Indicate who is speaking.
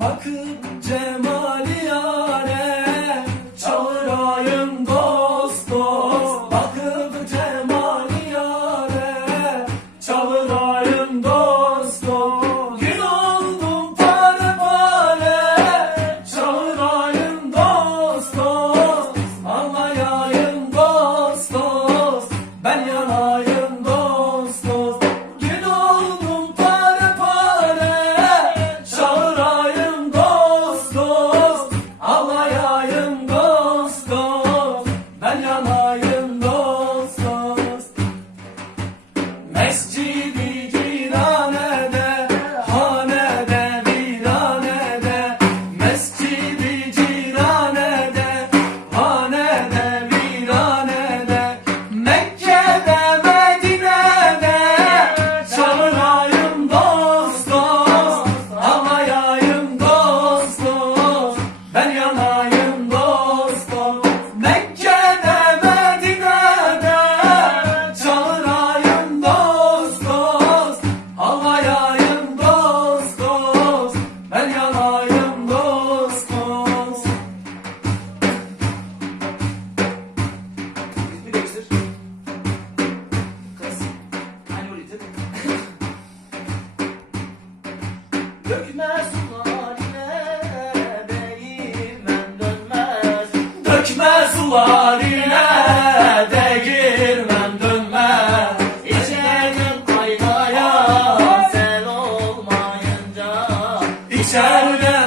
Speaker 1: Bakıp cemali yare dost dost. Bakıp cemali yare dost dost. Gül oldum pare pare Çağırayım dost dost. Anlayayım dost dost Ben yanayım dost
Speaker 2: nice Dökme sular ile değirmen dönmez.
Speaker 1: Dökme sular ile değirmen dönmez
Speaker 2: İçeriden kaynayan sel olmayınca.
Speaker 1: İçeride